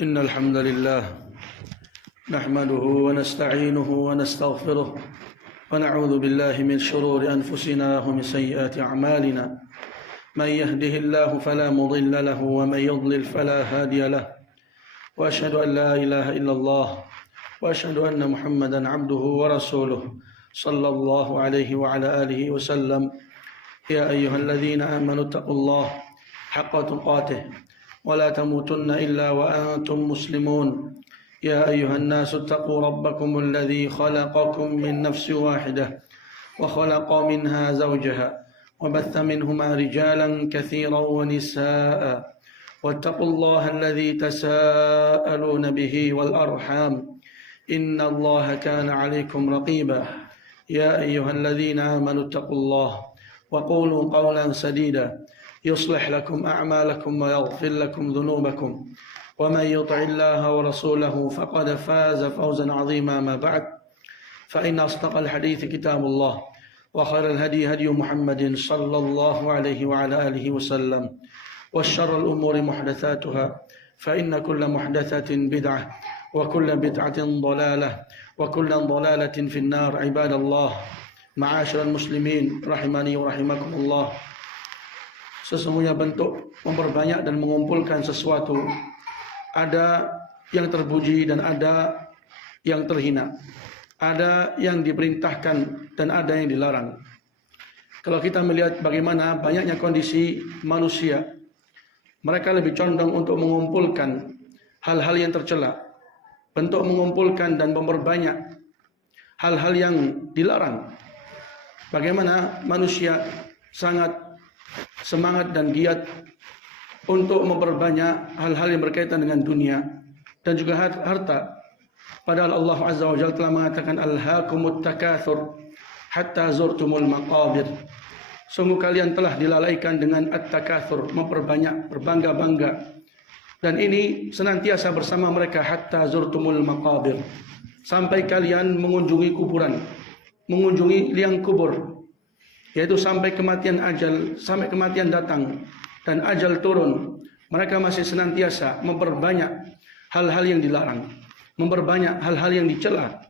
إن الحمد لله نحمده ونستعينه ونستغفره ونعوذ بالله من شرور أنفسنا ومن سيئات أعمالنا من يهده الله فلا مضل له ومن يضلل فلا هادي له وأشهد أن لا إله إلا الله وأشهد أن محمدا عبده ورسوله صلى الله عليه وعلى آله وسلم يا أيها الذين آمنوا اتقوا الله حق تقاته ولا تموتن إلا وأنتم مسلمون يا أيها الناس اتقوا ربكم الذي خلقكم من نفس واحدة وخلق منها زوجها وبث منهما رجالا كثيرا ونساء واتقوا الله الذي تساءلون به والأرحام إن الله كان عليكم رقيبا يا أيها الذين آمنوا اتقوا الله وقولوا قولا سديدا يصلح لكم أعمالكم ويغفر لكم ذنوبكم ومن يطع الله ورسوله فقد فاز فوزا عظيما ما بعد فإن أصدق الحديث كتاب الله وخير الهدي هدي محمد صلى الله عليه وعلى آله وسلم والشر الأمور محدثاتها فإن كل محدثة بدعة وكل بدعة ضلالة وكل ضلالة في النار عباد الله معاشر المسلمين rahimani wa rahimakumullah. Sesungguhnya bentuk memperbanyak dan mengumpulkan sesuatu ada yang terpuji dan ada yang terhina, ada yang diperintahkan dan ada yang dilarang. Kalau kita melihat bagaimana banyaknya kondisi manusia, mereka lebih condong untuk mengumpulkan hal-hal yang tercela, bentuk mengumpulkan dan memperbanyak hal-hal yang dilarang. Bagaimana manusia sangat semangat dan giat untuk memperbanyak hal-hal yang berkaitan dengan dunia dan juga harta. Padahal Allah Azza wa Jalla telah mengatakan alhaakumut takatsur hatta zurtumul maqabir. Sungguh kalian telah dilalaikan dengan at-takatsur, memperbanyak, berbangga-bangga. Dan ini senantiasa bersama mereka hatta zurtumul maqabir. Sampai kalian mengunjungi kuburan, mengunjungi liang kubur, yaitu sampai kematian ajal, sampai kematian datang dan ajal turun, mereka masih senantiasa memperbanyak hal-hal yang dilarang, memperbanyak hal-hal yang dicela.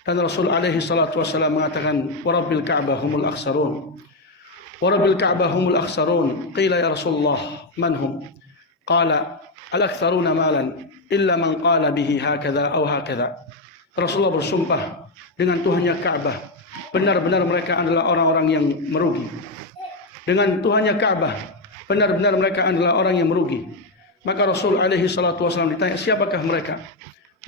Dan Rasul alaihi salatu wasallam mengatakan warabbil ka'bah humul aksarun, warabbil ka'bah humul aksarun. Qila ya Rasulullah man hum? Qala al-aktsaruna malan illa man qala bihi hakadha aw hakadha. Rasulullah bersumpah dengan Tuhannya Ka'bah, benar-benar mereka adalah orang-orang yang merugi. Dengan Tuhannya Ka'bah, benar-benar mereka adalah orang yang merugi. Maka Rasul alaihi salatu wasallam ditanya, siapakah mereka?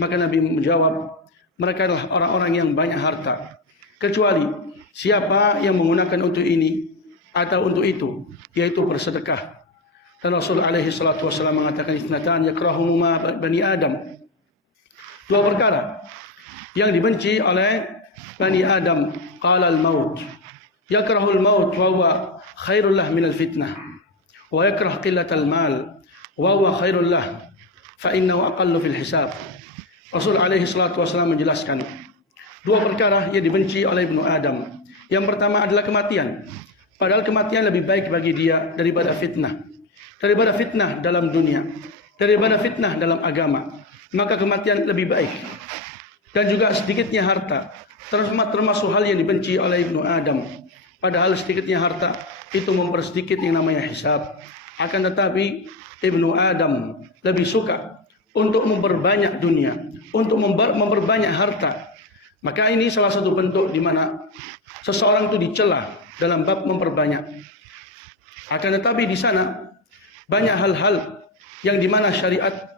Maka Nabi menjawab, mereka adalah orang-orang yang banyak harta, kecuali siapa yang menggunakan untuk ini atau untuk itu, yaitu bersedekah. Dan Rasul alaihi salatu wasallam mengatakan, isnatan yakrahuma bani Adam. Dua perkara yang dibenci oleh Bani Adam, qala al-maut, yakrahul maut wa huwa khairul lah minal fitnah, wa yakrah qillatal mal wa huwa khairul lah fa innahu aqallu fil hisab. Rasul alaihi salatu wasallam menjelaskan dua perkara yang dibenci oleh Ibnu Adam. Yang pertama adalah kematian, padahal kematian lebih baik bagi dia daripada fitnah dalam dunia, daripada fitnah dalam agama. Maka kematian lebih baik. Dan juga sedikitnya harta, termasuk hal yang dibenci oleh Ibnu Adam. Padahal sedikitnya harta itu mempersedikit yang namanya hisab. Akan tetapi Ibnu Adam lebih suka untuk memperbanyak dunia, untuk memperbanyak harta. Maka ini salah satu bentuk di mana seseorang itu dicela dalam bab memperbanyak. Akan tetapi di sana banyak hal-hal yang di mana syariat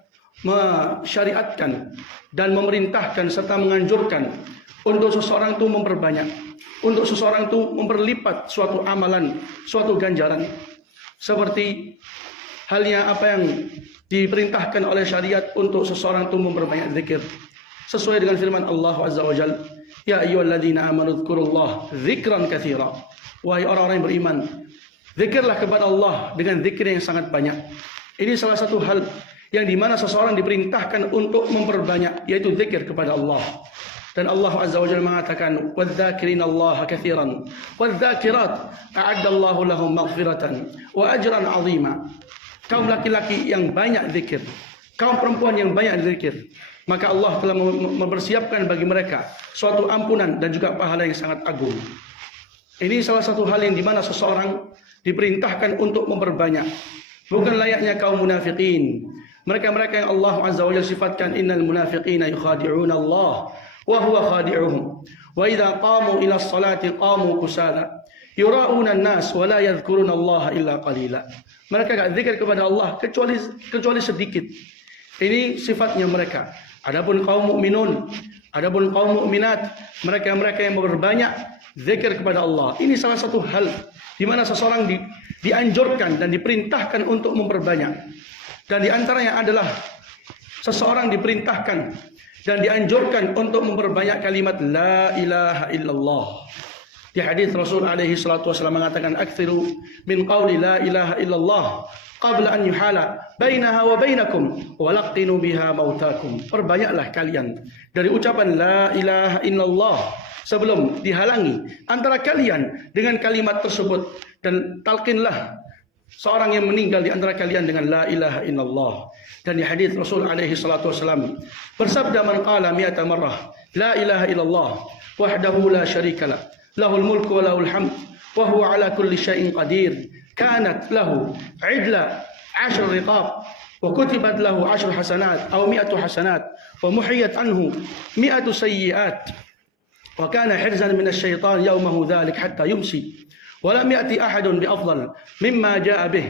mensyariatkan dan memerintahkan serta menganjurkan untuk seseorang itu memperbanyak, untuk seseorang itu memperlipat suatu amalan, suatu ganjaran. Seperti halnya apa yang diperintahkan oleh syariat untuk seseorang itu memperbanyak zikir. Sesuai dengan firman Allah Azza wa Jalla, ya ayyuhalladzina amanu dzkurullaha dzikran katsira. Wahai orang-orang yang beriman, zikirlah kepada Allah dengan zikir yang sangat banyak. Ini salah satu hal yang di mana seseorang diperintahkan untuk memperbanyak, yaitu zikir kepada Allah. Dan Allah Azza wa Jalla mengatakan, "Wadz-dzakirinallaha katsiran wadz-dzakirat a'addallahu lahum maghfiratan wa ajran 'azima." Kaum laki-laki yang banyak zikir, kaum perempuan yang banyak berzikir, maka Allah telah mempersiapkan bagi mereka suatu ampunan dan juga pahala yang sangat agung. Ini salah satu hal yang dimana seseorang diperintahkan untuk memperbanyak. Bukan layaknya kaum munafikin. Mereka-mereka yang Allah Azza wa Jalla sifatkan, innal munafiqina yukhadi'una Allah wa huwa khadi'uhum. Wa idza qamu ila sholati qamu kusala yura'una an-nas wa la yadhkuruna Allah illa qalila. Mereka enggak zikir kepada Allah kecuali sedikit. Ini sifatnya mereka. Adapun kaum mukminun, adapun kaum mukminat, mereka-mereka yang berbanyak zikir kepada Allah. Ini salah satu hal di mana seseorang dianjurkan dan diperintahkan untuk memperbanyak. Dan di antaranya adalah seseorang diperintahkan dan dianjurkan untuk memperbanyak kalimat la ilaha illallah. Di hadis Rasul alaihi salatu wasallam mengatakan, "Aktsiru min qauli la ilaha illallah qabla an yuhala bainaha wa bainakum wa laqinu biha mautakum." Perbanyaklah kalian dari ucapan la ilaha illallah sebelum dihalangi antara kalian dengan kalimat tersebut, dan talqinlah seorang yang meninggal di antara kalian dengan la ilaha illallah. Dan di hadis Rasul alaihi salatu wasallam bersabda, "Man qala mi'ata marrah la ilaha illallah wahdahu la syarikalah lahul mulku wa lahul hamd wa huwa ala kulli syai'in qadir kanat lahu 'idla 10 riqab wa kutibat lahu 10 hasanat aw 100 hasanat wa muhiyat anhu 100 sayyi'at wa kana hirzan min asy-syaitan yawmahu dzalik hatta yumsi wa lam ya'ti ahadun bi afdal mimma jaa'a bih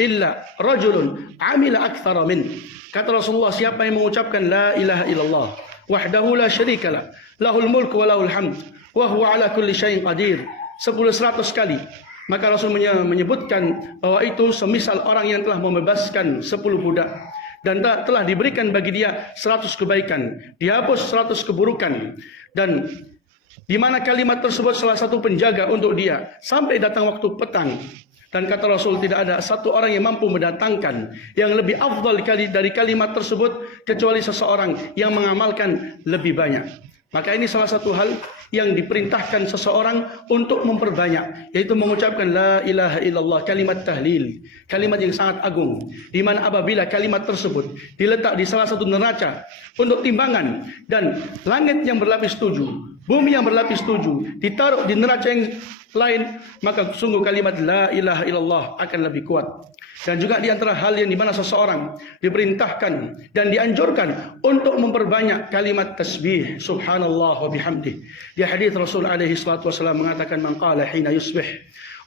illa rajulun 'amila aktsara min." Kata Rasulullah, siapa yang mengucapkan la ilaha illallah wahdahu la syarikalah lahul mulku wa lahul hamd wa huwa ala kulli syai'in qadir 10-100 kali, maka Rasul menyebutkan bahwa itu semisal orang yang telah membebaskan 10 budak dan telah diberikan bagi dia 100 kebaikan, dihapus 100 keburukan, dan di mana kalimat tersebut salah satu penjaga untuk dia sampai datang waktu petang. Dan kata Rasul, tidak ada satu orang yang mampu mendatangkan yang lebih afdal dari kalimat tersebut kecuali seseorang yang mengamalkan lebih banyak. Maka ini salah satu hal yang diperintahkan seseorang untuk memperbanyak, yaitu mengucapkan la ilaha illallah, kalimat tahlil, kalimat yang sangat agung, di mana apabila kalimat tersebut diletak di salah satu neraca untuk timbangan dan langit yang berlapis 7, bumi yang berlapis 7 ditaruh di neraca yang lain, maka sungguh kalimat la ilaha illallah akan lebih kuat. Dan juga di antara hal yang dimana seseorang diperintahkan dan dianjurkan untuk memperbanyak kalimat tasbih subhanallah wa bihamdih. Di hadis Rasul alaihi salatu wasallam mengatakan, "Man qala hina yusbih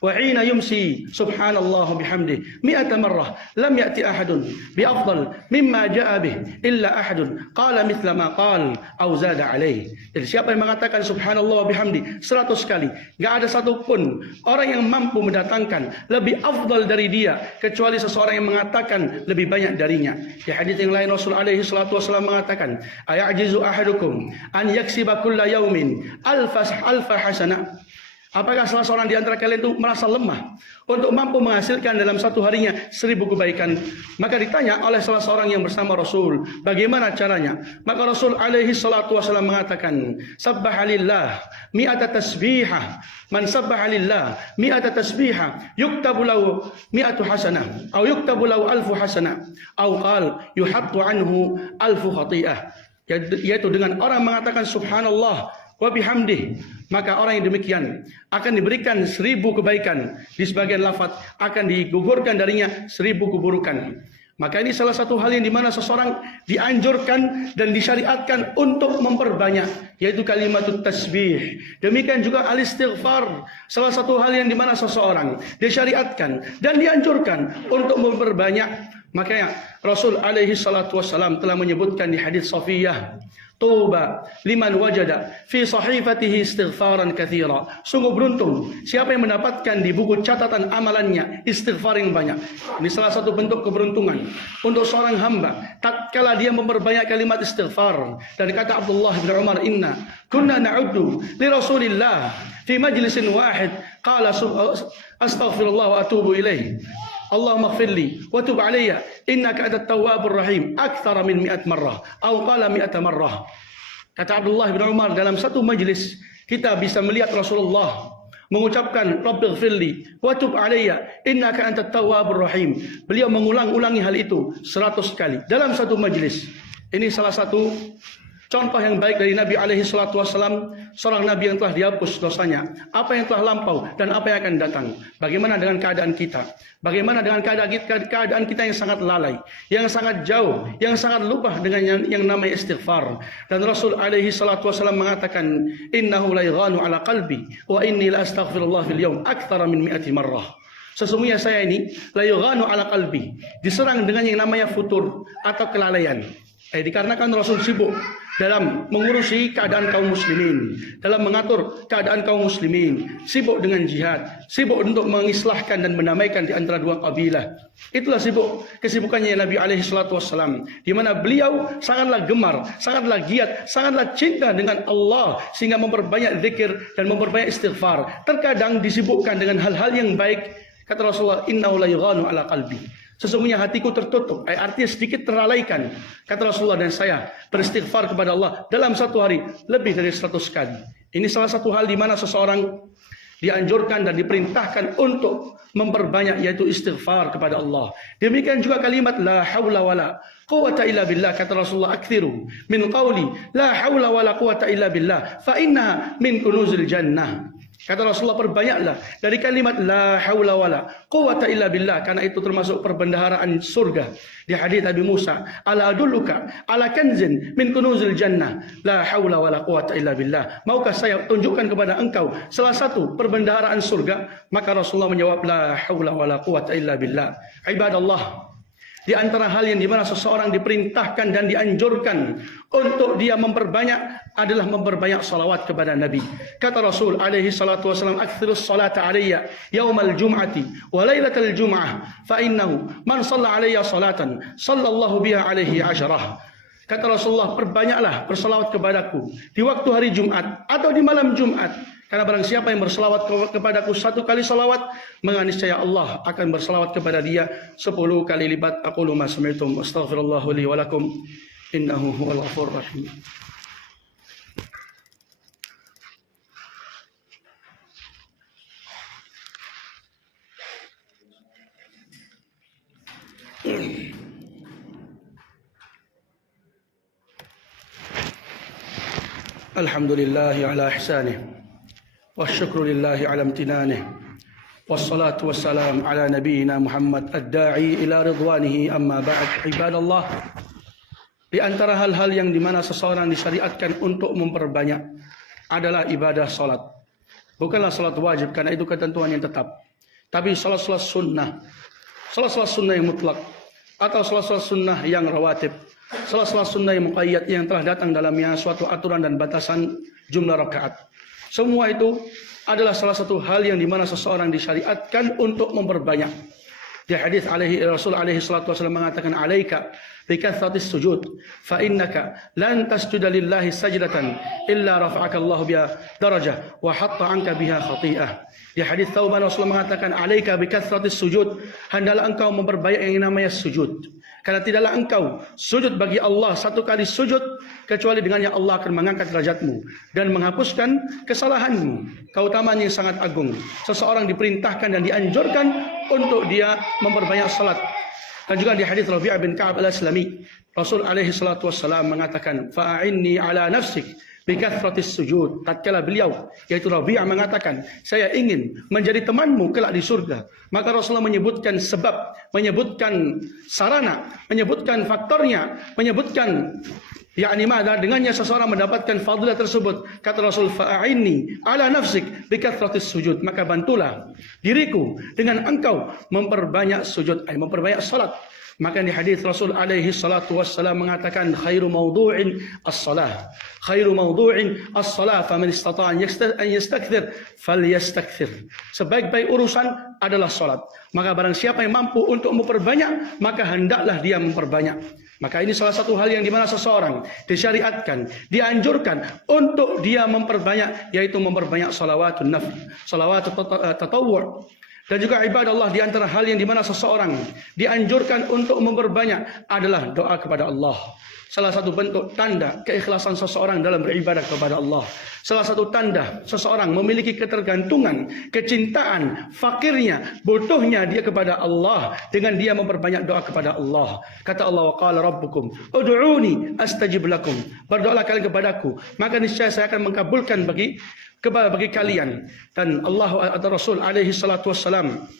wa hina yumsi subhanallah wa bihamdih 100 marrah lam ya'ti ahadun bi afdal mimma jaa'a bih illa ahadun qala mithla ma qala aw zada alaihi." Jadi siapa yang mengatakan subhanallah wa bihamdi 100 kali, enggak ada satupun orang yang mampu mendatangkan lebih afdal dari dia kecuali seseorang yang mengatakan lebih banyak darinya. Di hadis yang lain Rasul alaihi salatu wasallam mengatakan, "Ayajizu ahadukum an yaksiba kulla yaumin alfa hasanah." Apakah salah seorang di antara kalian itu merasa lemah untuk mampu menghasilkan dalam satu harinya 1000 kebaikan? Maka ditanya oleh salah seorang yang bersama Rasul, bagaimana caranya? Maka Rasul alaihi salatu wasallam mengatakan, "Sabbaha lillah mi'ata tasbihah. Man sabbaha lillah mi'ata tasbihah yuktabu lahu 100 hasanah atau yuktabu lahu 1000 hasanah atau qala yuhattu anhu 1000 khati'ah." Yaitu dengan orang mengatakan subhanallah wa bihamdih, maka orang yang demikian akan diberikan 1000 kebaikan. Di sebagian lafaz akan digugurkan darinya 1000 keburukan. Maka ini salah satu hal yang dimana seseorang dianjurkan dan disyariatkan untuk memperbanyak, yaitu kalimat tasbih. Demikian juga al-istighfar, salah satu hal yang dimana seseorang disyariatkan dan dianjurkan untuk memperbanyak. Makanya Rasul alaihi salatu wassalam telah menyebutkan di hadis Safiyah, "Tuba liman wajada fi sahifatihi istighfaran katsira." Sungguh beruntung siapa yang mendapatkan di buku catatan amalannya istighfar yang banyak. Ini salah satu bentuk keberuntungan untuk seorang hamba tatkala dia memperbanyak kalimat istighfar. Dan kata Abdullah bin Umar, "Inna kunna na'uddu li Rasulillah fi majlisin wahid qala astaghfirullah wa atubu ilaih. Allahumma ighfirli wa tub alayya innaka antat tawwabur rahim aktsara min 100 marrah atau qala 100 marrah." Kata Abdullah bin Umar, dalam satu majlis kita bisa melihat Rasulullah mengucapkan Rabbighfirli wa tub alayya innaka antat tawwabur rahim. Beliau mengulang-ulangi hal itu 100 kali dalam satu majlis. Ini salah satu contoh yang baik dari Nabi alaihi salatu wassalam, seorang Nabi yang telah dihapus dosanya, apa yang telah lampau dan apa yang akan datang. Bagaimana dengan keadaan kita? Bagaimana dengan keadaan kita yang sangat lalai, yang sangat jauh, yang sangat lupa dengan yang namanya istighfar. Dan Rasul alaihi salatu wassalam mengatakan, innahu la yaghanu ala qalbi wa inni la astaghfirullah fil yawm aktsara min 100 marrah. Sesungguhnya saya ini la yaghanu ala qalbi, diserang dengan yang namanya futur atau kelalaian. Dikarenakan Rasul sibuk dalam mengurusi keadaan kaum muslimin, dalam mengatur keadaan kaum muslimin, sibuk dengan jihad, sibuk untuk mengislahkan dan mendamaikan di antara dua kabilah. Itulah kesibukannya Nabi alaihi salatu wassalam, di mana beliau sangatlah gemar, sangatlah giat, sangatlah cinta dengan Allah sehingga memperbanyak zikir dan memperbanyak istighfar. Terkadang disibukkan dengan hal-hal yang baik. Kata Rasulullah, innahu la yughanu ala qalbi. Sesungguhnya hatiku tertutup, artinya sedikit terlalaikan. Kata Rasulullah, dan saya beristighfar kepada Allah dalam satu hari lebih dari 100 kali. Ini salah satu hal di mana seseorang dianjurkan dan diperintahkan untuk memperbanyak, yaitu istighfar kepada Allah. Demikian juga kalimat la haula wala quwata illa billah. Kata Rasulullah, aktsiru min qawli la haula wala quwata illa billah fa innaha min kunuzil jannah. Kata Rasulullah, perbanyaklah dari kalimat la haula wala quwata illa billah, karena itu termasuk perbendaharaan surga. Di hadis Abi Musa, ala adulluka ala kanzin min kunuzil jannah la haula wala quwata illa billah. Maukah saya tunjukkan kepada engkau salah satu perbendaharaan surga? Maka Rasulullah menjawab, la haula wala quwata illa billah. Ibadallah, di antara hal yang dimana seseorang diperintahkan dan dianjurkan untuk dia memperbanyak adalah memperbanyak salawat kepada Nabi. Kata Rasul alaihi salatu wasallam, aktsirus salata alayya yaumal jum'ati wa lailatal jum'ah fa innahu man shalla alayya salatan sallallahu biha alaihi asyarah. Kata Rasulullah, perbanyaklah bersalawat kepadaku di waktu hari Jumat atau di malam Jumat. Karena barang siapa yang berselawat kepadaku 1 kali salawat, maka niscaya Allah akan berselawat kepada dia 10 kali lipat. Aqulu ma sami'tum astaghfirullah li wa lakum innahu huwal ghafurur rahim. Alhamdulillahi ala ihsanih والشكر لله على امتنانه والصلاة والسلام على نبينا محمد الداعي إلى رضوانه أما بعد. عباد الله, di antara hal-hal yang dimana seseorang disyariatkan untuk memperbanyak adalah ibadah salat. Bukanlah salat wajib karena itu ketentuan yang tetap, tapi salat-salat sunnah, salat-salat sunnah yang mutlak atau salat-salat sunnah yang rawatib, salat-salat sunnah yang muqayyad yang telah datang dalamnya suatu aturan dan batasan jumlah rakaat. Semua itu adalah salah satu hal yang dimana seseorang disyariatkan untuk memperbanyak. Di hadis Rasul alaihi salatu wasallam mengatakan, alaika bikathratis sujud fa innaka lan tasjuda lillahi sajdatan illa rafa'aka Allah biha darajah wa hatta anka biha khati'ah. Di hadis Thauban Rasulullah mengatakan, alaika bikathratis sujud, hendaklah engkau memperbanyak yang namanya sujud. Karena tidaklah engkau sujud bagi Allah 1 kali sujud kecuali dengannya Allah akan mengangkat derajatmu dan menghapuskan kesalahanmu. Keutamaan yang sangat agung. Seseorang diperintahkan dan dianjurkan untuk dia memperbanyak salat. Dan juga di hadis Rabi' bin Ka'ab al-Aslami, Rasul alaihi salatu wassalam mengatakan, fa'inni ala nafsik bikathratis sujud. Tatkala beliau, yaitu Rabi' mengatakan, saya ingin menjadi temanmu kelak di surga, maka Rasulullah menyebutkan sebab, menyebutkan sarana, menyebutkan faktornya, menyebutkan dengannya seseorang mendapatkan fadilah tersebut. Kata Rasul, fa'inni ala nafsik bikathratis sujud, maka bantulah diriku dengan engkau memperbanyak sujud, memperbanyak salat. Maka di hadis Rasul alaihi salatu wassalam mengatakan, khairu mawdu'in as-salah, khairu mawdu'in as-salah, faman istata'a an yastakthir falyastakthir. Sebaik-baik urusan adalah salat. Maka barang siapa yang mampu untuk memperbanyak, maka hendaklah dia memperbanyak. Maka ini salah satu hal yang dimana seseorang disyariatkan, dianjurkan untuk dia memperbanyak, yaitu memperbanyak salawatun nafl, salawatut tatawwu'. Dan juga ibadah Allah di antara hal yang dimana seseorang dianjurkan untuk memperbanyak adalah doa kepada Allah. Salah satu bentuk tanda keikhlasan seseorang dalam beribadah kepada Allah. Salah satu tanda seseorang memiliki ketergantungan, kecintaan, fakirnya, butuhnya dia kepada Allah dengan dia memperbanyak doa kepada Allah. Kata Allah, wa qala rabbukum ud'uni astajib lakum. Berdoalah kalian kepadaku, maka niscaya saya akan mengabulkan bagi kalian. Dan Allah atau Rasul alaihi salatu wassalam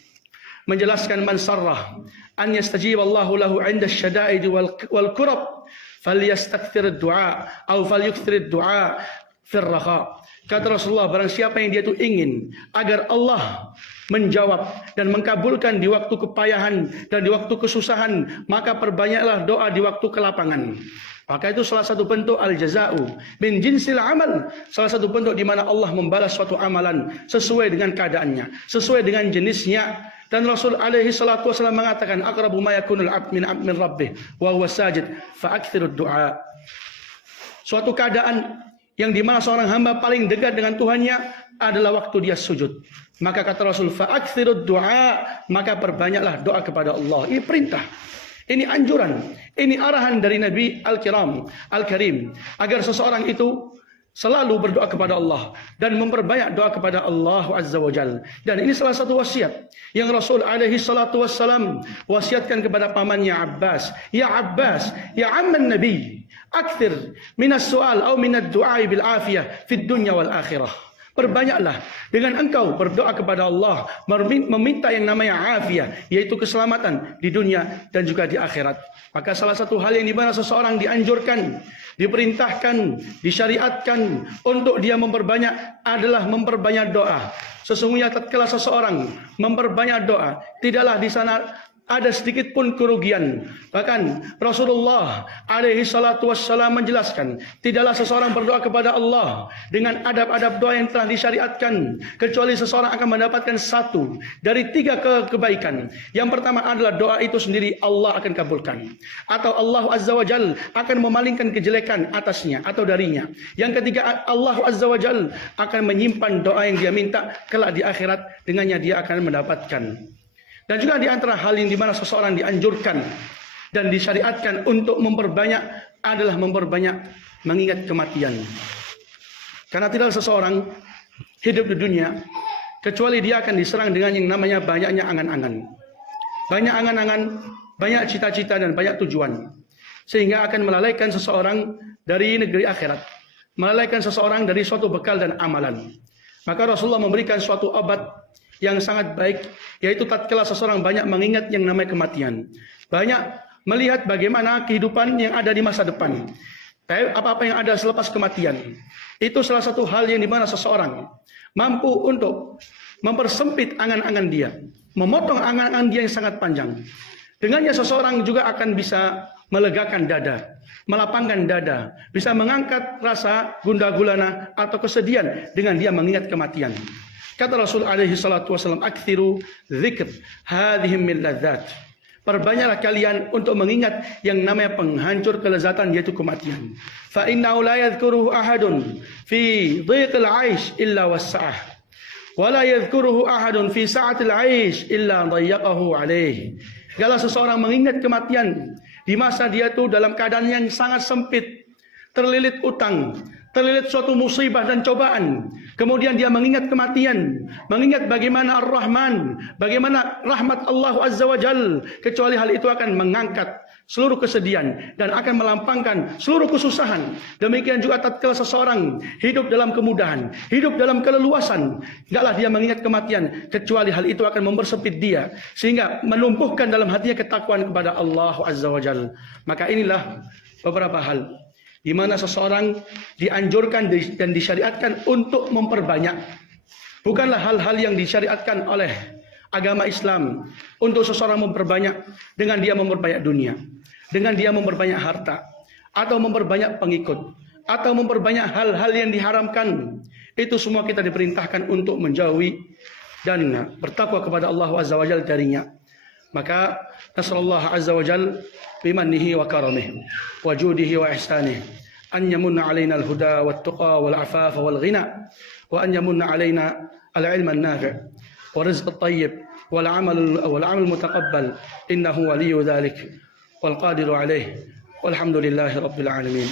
menjelaskan, man sarrah an yastajib Allahu lahu 'inda asy-syada'id wal kurab falyastakthir ad-du'a atau falyukthir ad-du'a fi ar-raha. Kata Rasulullah, barang siapa yang dia itu ingin agar Allah menjawab dan mengkabulkan di waktu kepayahan dan di waktu kesusahan, maka perbanyaklah doa di waktu kelapangan. Maka itu salah satu bentuk al-jaza'u min jinsil amal. Salah satu bentuk di mana Allah membalas suatu amalan sesuai dengan keadaannya, sesuai dengan jenisnya. Dan Rasul alaihi salatu wasallam mengatakan, aqrabu ma yakunul 'abd min rabbih wa huwa sajid fa aktsirud du'a. Suatu keadaan yang di mana seorang hamba paling dekat dengan Tuhannya adalah waktu dia sujud. Maka kata Rasul, fa aktsirud du'a, maka perbanyaklah doa kepada Allah. Ini perintah. Ini anjuran, ini arahan dari Nabi Al-Karim agar seseorang itu selalu berdoa kepada Allah dan memperbanyak doa kepada Allah Azza wa Jalla. Dan ini salah satu wasiat yang Rasul alaihi salatu wassalam wasiatkan kepada pamannya Abbas. Ya Abbas, ya amman Nabi, akthir minas su'al atau minad du'a bil afiyah fid dunya wal akhirah. Perbanyaklah dengan engkau berdoa kepada Allah, meminta yang namanya afiyah, yaitu keselamatan di dunia dan juga di akhirat. Maka salah satu hal yang dimana seseorang dianjurkan, diperintahkan, disyariatkan untuk dia memperbanyak adalah memperbanyak doa. Sesungguhnya tatkala seseorang memperbanyak doa, tidaklah di sana ada sedikit pun kerugian. Bahkan Rasulullah alaihi salatu wassalam menjelaskan, tidaklah seseorang berdoa kepada Allah dengan adab-adab doa yang telah disyariatkan, kecuali seseorang akan mendapatkan satu dari tiga kebaikan. Yang pertama adalah doa itu sendiri Allah akan kabulkan, atau Allah Azza wa Jal akan memalingkan kejelekan atasnya atau darinya. Yang ketiga, Allah Azza wa Jal akan menyimpan doa yang dia minta kelak di akhirat, dengannya dia akan mendapatkan. Dan juga di antara hal yang dimana seseorang dianjurkan dan disyariatkan untuk memperbanyak adalah memperbanyak mengingat kematian. Karena tidak seseorang hidup di dunia kecuali dia akan diserang dengan yang namanya banyaknya angan-angan. Banyak angan-angan, banyak cita-cita dan banyak tujuan. Sehingga akan melalaikan seseorang dari negeri akhirat. Melalaikan seseorang dari suatu bekal dan amalan. Maka Rasulullah memberikan suatu obat yang sangat baik, yaitu tatkala seseorang banyak mengingat yang namanya kematian, banyak melihat bagaimana kehidupan yang ada di masa depan, apa-apa yang ada selepas kematian. Itu salah satu hal yang dimana seseorang mampu untuk mempersempit angan-angan dia, memotong angan-angan dia yang sangat panjang. Dengannya seseorang juga akan bisa melegakan dada, melapangkan dada, bisa mengangkat rasa gundah gulana atau kesedihan dengan dia mengingat kematian. Kata Rasul alaihi salatu wasallam, aktsiru dzikr hadhim min ladzat. Perbanyaklah kalian untuk mengingat yang namanya penghancur kelezatan, yaitu kematian. Fa innahu la yadhkuruhu ahadun fi dhiqil 'aish illa wassa'ah. Wa la yadhkuruhu ahadun fi sa'atil 'aish illa dhayyaqahu 'alaihi. Kalau seseorang mengingat kematian di masa dia itu dalam keadaan yang sangat sempit, terlilit utang, terlilit suatu musibah dan cobaan, kemudian dia mengingat kematian, mengingat bagaimana Ar-Rahman, bagaimana rahmat Allah Azza wa Jal, kecuali hal itu akan mengangkat seluruh kesedihan dan akan melampangkan seluruh kesusahan. Demikian juga tatkala seseorang hidup dalam kemudahan, hidup dalam keleluasan, tidaklah dia mengingat kematian, kecuali hal itu akan mempersempit dia, sehingga menumbuhkan dalam hatinya ketakwaan kepada Allah Azza wa Jal. Maka inilah beberapa hal di mana seseorang dianjurkan dan disyariatkan untuk memperbanyak. Bukanlah hal-hal yang disyariatkan oleh agama Islam untuk seseorang memperbanyak dengan dia memperbanyak dunia, dengan dia memperbanyak harta, atau memperbanyak pengikut, atau memperbanyak hal-hal yang diharamkan. Itu semua kita diperintahkan untuk menjauhi dan bertakwa kepada Allah Azza wa Jalla darinya. Maka nasallallahu azza wa jal bimannihi wa karamih wa judihi wa ihsanih an yamunna alaina al-huda wat tuqa wal afafa wal ghina wa an yamunna alaina al-ilma an-nafi' wa rizq at-tayyib والعمل المتقبل إنه ولي ذلك والقادر عليه والحمد لله رب العالمين.